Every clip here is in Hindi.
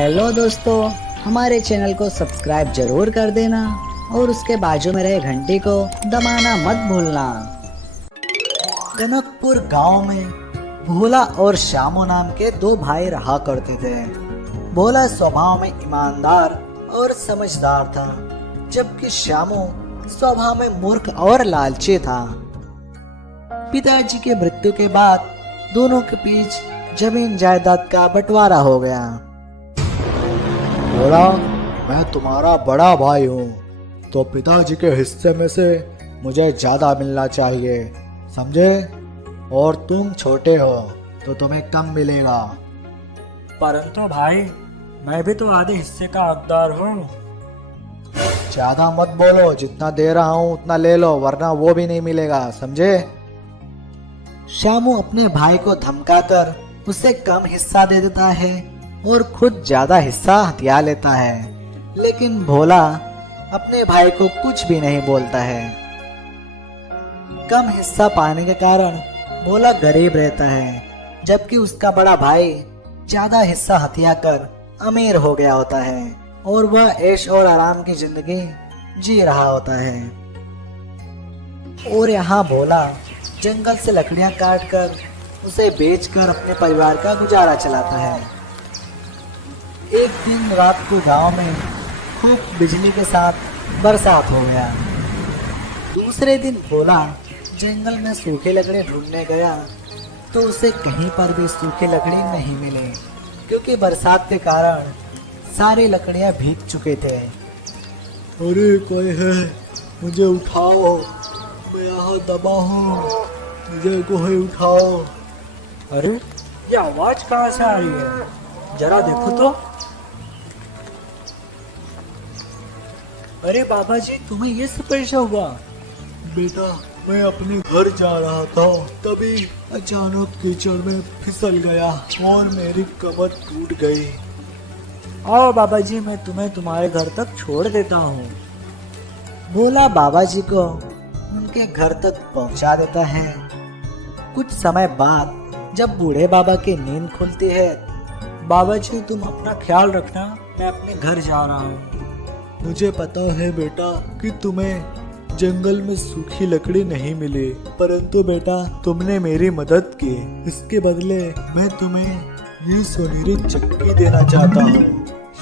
हेलो दोस्तों, हमारे चैनल को सब्सक्राइब जरूर कर देना और उसके बाजू में रहे घंटी को दबाना मत भूलना। कनकपुर गांव में भोला और श्यामू नाम के दो भाई रहा करते थे। भोला स्वभाव में ईमानदार और समझदार था, जबकि श्यामू स्वभाव में मूर्ख और लालची था। पिताजी के मृत्यु के बाद दोनों के बीच जमीन जायदाद का बंटवारा हो गया। भोला, मैं तुम्हारा बड़ा भाई हूँ, तो पिताजी के हिस्से में से मुझे ज्यादा मिलना चाहिए, समझे? और तुम छोटे हो तो तुम्हें कम मिलेगा। परंतु भाई, मैं भी तो आधे हिस्से का हकदार हूँ। ज्यादा मत बोलो, जितना दे रहा हूँ उतना ले लो, वरना वो भी नहीं मिलेगा, समझे? श्यामू अपने भाई को धमकाकर उसे कम हिस्सा दे देता है और खुद ज्यादा हिस्सा हथिया लेता है, लेकिन भोला अपने भाई को कुछ भी नहीं बोलता है। कम हिस्सा पाने के कारण भोला गरीब रहता है, जबकि उसका बड़ा भाई ज्यादा हिस्सा हथिया कर अमीर हो गया होता है और वह ऐश और आराम की जिंदगी जी रहा होता है। और यहाँ भोला जंगल से लकड़ियां काटकर उसे बेचकर अपने परिवार का गुजारा चलाता है। एक दिन रात को गांव में खूब बिजली के साथ बरसात हो गया। दूसरे दिन भोला जंगल में सूखी लकड़ी ढूंढने गया तो उसे कहीं पर भी सूखी लकड़ी नहीं मिली, क्योंकि बरसात के कारण सारी लकड़ियां भीग चुके थे। अरे कोई है, मुझे उठाओ, मैं यहाँ दबा हूँ, मुझे कोई उठाओ। अरे, ये आवाज कहाँ से आ रही है? जरा देखो तो। अरे बाबा जी, तुम्हें ये सब कैसे हुआ? बेटा, मैं अपने घर जा रहा था, तभी अचानक कीचड़ में फिसल गया और मेरी कमर टूट गई। आओ बाबा जी, मैं तुम्हें तुम्हारे घर तक छोड़ देता हूँ। भोला बाबा जी को उनके घर तक पहुंचा देता है। कुछ समय बाद जब बूढ़े बाबा की नींद खुलती है, बाबा जी, तुम अपना ख्याल रखना, मैं अपने घर जा रहा हूँ। मुझे पता है बेटा कि तुम्हें जंगल में सूखी लकड़ी नहीं मिली, परंतु बेटा तुमने मेरी मदद की, इसके बदले मैं तुम्हें ये सुनहरी चक्की देना चाहता हूँ।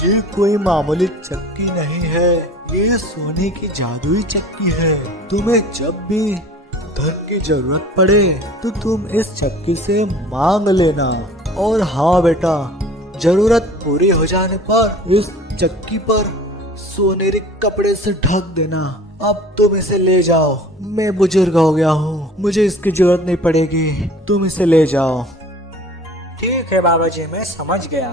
ये कोई मामूली चक्की नहीं है, ये सोने की जादुई चक्की है। तुम्हें जब भी धन की जरूरत पड़े तो तुम इस चक्की से मांग लेना। और हाँ बेटा, जरूरत पूरी हो जाने पर इस चक्की पर सोनेरी कपड़े से ढक देना। अब तुम इसे ले जाओ, मैं बुजुर्ग हो गया हूँ, मुझे इसकी जरूरत नहीं पड़ेगी, तुम इसे ले जाओ। ठीक है बाबा जी, मैं समझ गया।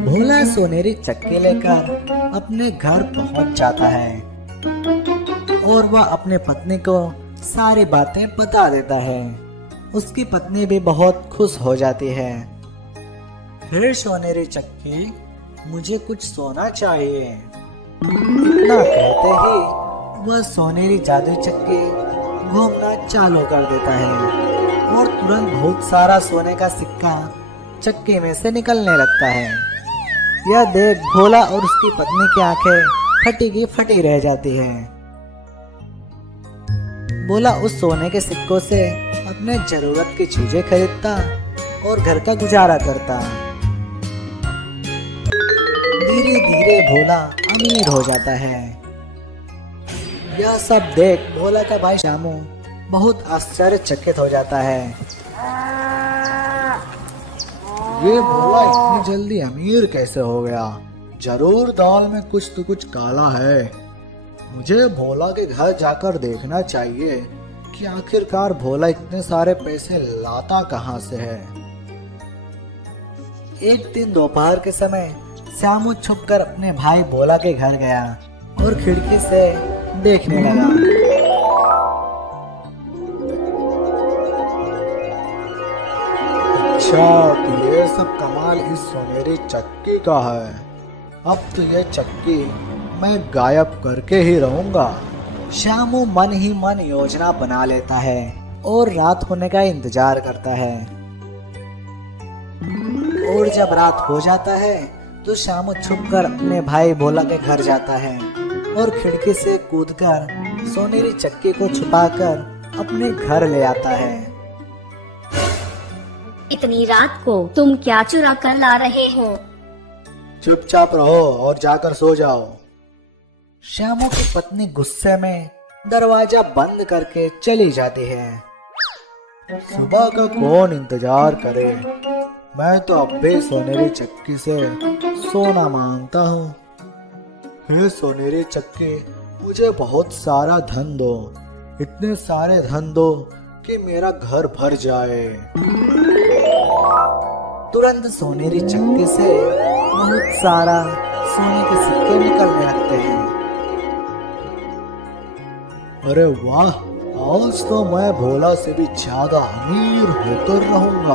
भोला सोनेरी चक्की लेकर अपने घर पहुंच जाता है और वह अपने पत्नी को सारी बातें बता देता है। उसकी पत्नी भी बहुत खुश हो जाती है। हे सोनेरी चक्की, मुझे कुछ सोना चाहिए। इतना कहते ही वह सोनेरी जादुई चक्की घूमना चालू कर देता है और तुरंत बहुत सारा सोने का सिक्का चक्की में से निकलने लगता है। यह देख भोला और उसकी पत्नी की आंखें फटी की फटी रह जाती है। भोला उस सोने के सिक्कों से अपने जरूरत की चीजें खरीदता और घर का गुजारा करता। धीरे धीरे भोला अमीर हो जाता है। यह सब देख भोला का भाई श्यामू बहुत आश्चर्यचकित हो जाता है। ये भोला इतनी जल्दी अमीर कैसे हो गया? जरूर दाल में कुछ तो कुछ काला है। मुझे भोला के घर जाकर देखना चाहिए कि आखिरकार भोला इतने सारे पैसे लाता कहाँ से है। एक दिन दोपहर के समय श्यामू छुपकर अपने भाई भोला के घर गया और खिड़की से देखने लगा। अच्छा, तो ये सब कमाल इस सोनेरी चक्की का है। अब तो ये चक्की मैं गायब करके ही रहूंगा। श्यामू मन ही मन योजना बना लेता है और रात होने का इंतजार करता है। और जब रात हो जाता है तो श्यामू छुपकर अपने भाई भोला के घर जाता है और खिड़की से कूदकर सोनेरी चक्की को छुपाकर अपने घर ले आता है। इतनी रात को तुम क्या चुरा कर ला रहे हो? चुपचाप रहो और जाकर सो जाओ। श्यामू की पत्नी गुस्से में दरवाजा बंद करके चली जाती है। सुबह का कौन इंतजार करे, मैं तो अब भी सोनेरी चक्की से सोना मांगता हूँ। हे सोनेरी चक्की, मुझे बहुत सारा धन दो, इतने सारे धन दो कि मेरा घर भर जाए। तुरंत सोनेरी चक्की से बहुत सारा सोने के सिक्के निकलने लगते हैं। अरे वाह, आज तो मैं भोला से भी ज्यादा अमीर होकर रहूंगा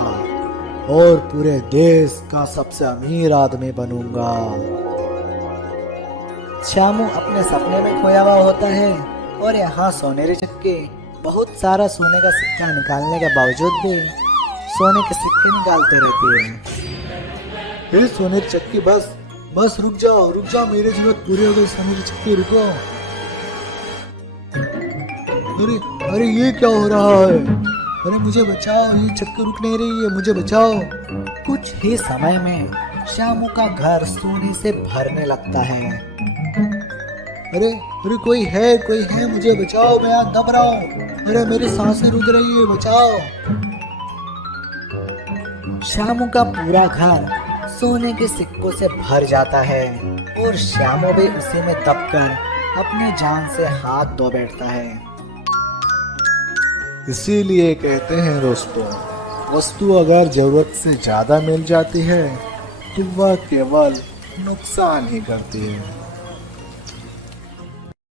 और पूरे देश का सबसे अमीर आदमी बनूंगा। श्यामू अपने सपने में खोया हुआ होता है और यहाँ सोनेरी चक्की बहुत सारा सोने का सिक्का निकालने के बावजूद भी सोने के सिक्के निकालते रहती है। हे सोनेरी चक्की, बस रुक जाओ, मेरी जरूरत पूरी हो गई। सोनेरी चक्की रुको। अरे ये क्या हो रहा है? अरे मुझे बचाओ, ये चक्की रुक नहीं रही है, मुझे बचाओ। कुछ ही समय में श्यामू का घर सोने से भरने लगता है। अरे कोई है, मुझे बचाओ, मैं यहाँ दब रहा हूँ। अरे मेरी सांसें रुक रही है, बचाओ। श्यामू का पूरा घर सोने के सिक्कों से भर जाता है और श्यामू भी उसी में दबकर अपने जान से हाथ धो बैठता है। इसीलिए कहते हैं दोस्तों, वस्तु अगर जरूरत से ज्यादा मिल जाती है तो वह केवल नुकसान ही करती है।